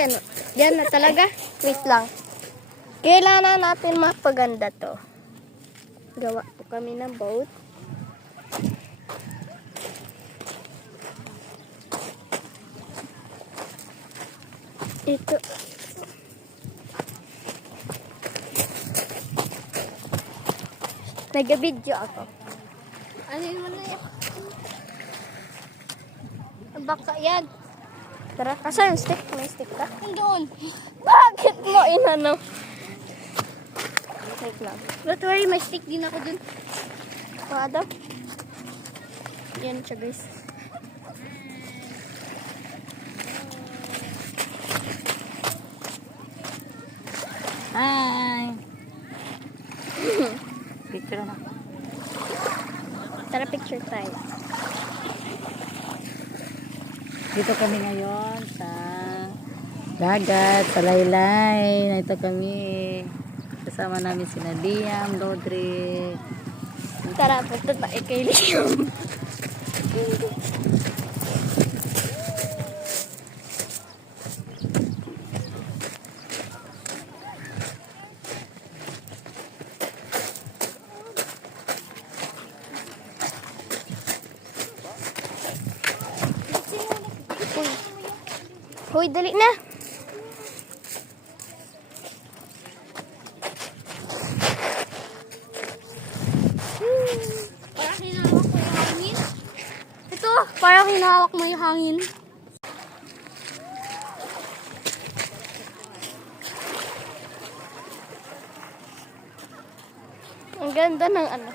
Ayan, yan na talaga. Wait lang. Kailangan natin mapaganda to. Gawa po kami ng boat. Ito. Nag-video ako. Ano yun na yan? Baka yan. Tara, asa yung stick? May stick ka? Doon. Bakit mo inano? Wait lang. Don't worry, may stick din ako dun. Ada? Yan siya, guys. Hi! Picture na. Tara, picture tayo. Dito kami ngayon sa dagat, sa Laylay. Ito kami. Kasama namin si Liam, Rodrick. Tara, punta tayo kay Liam. Hoy, dali na. Parang hinahawak mo yung hangin. Ito, parang hinahawak mo yung hangin. Ang ganda ng ano.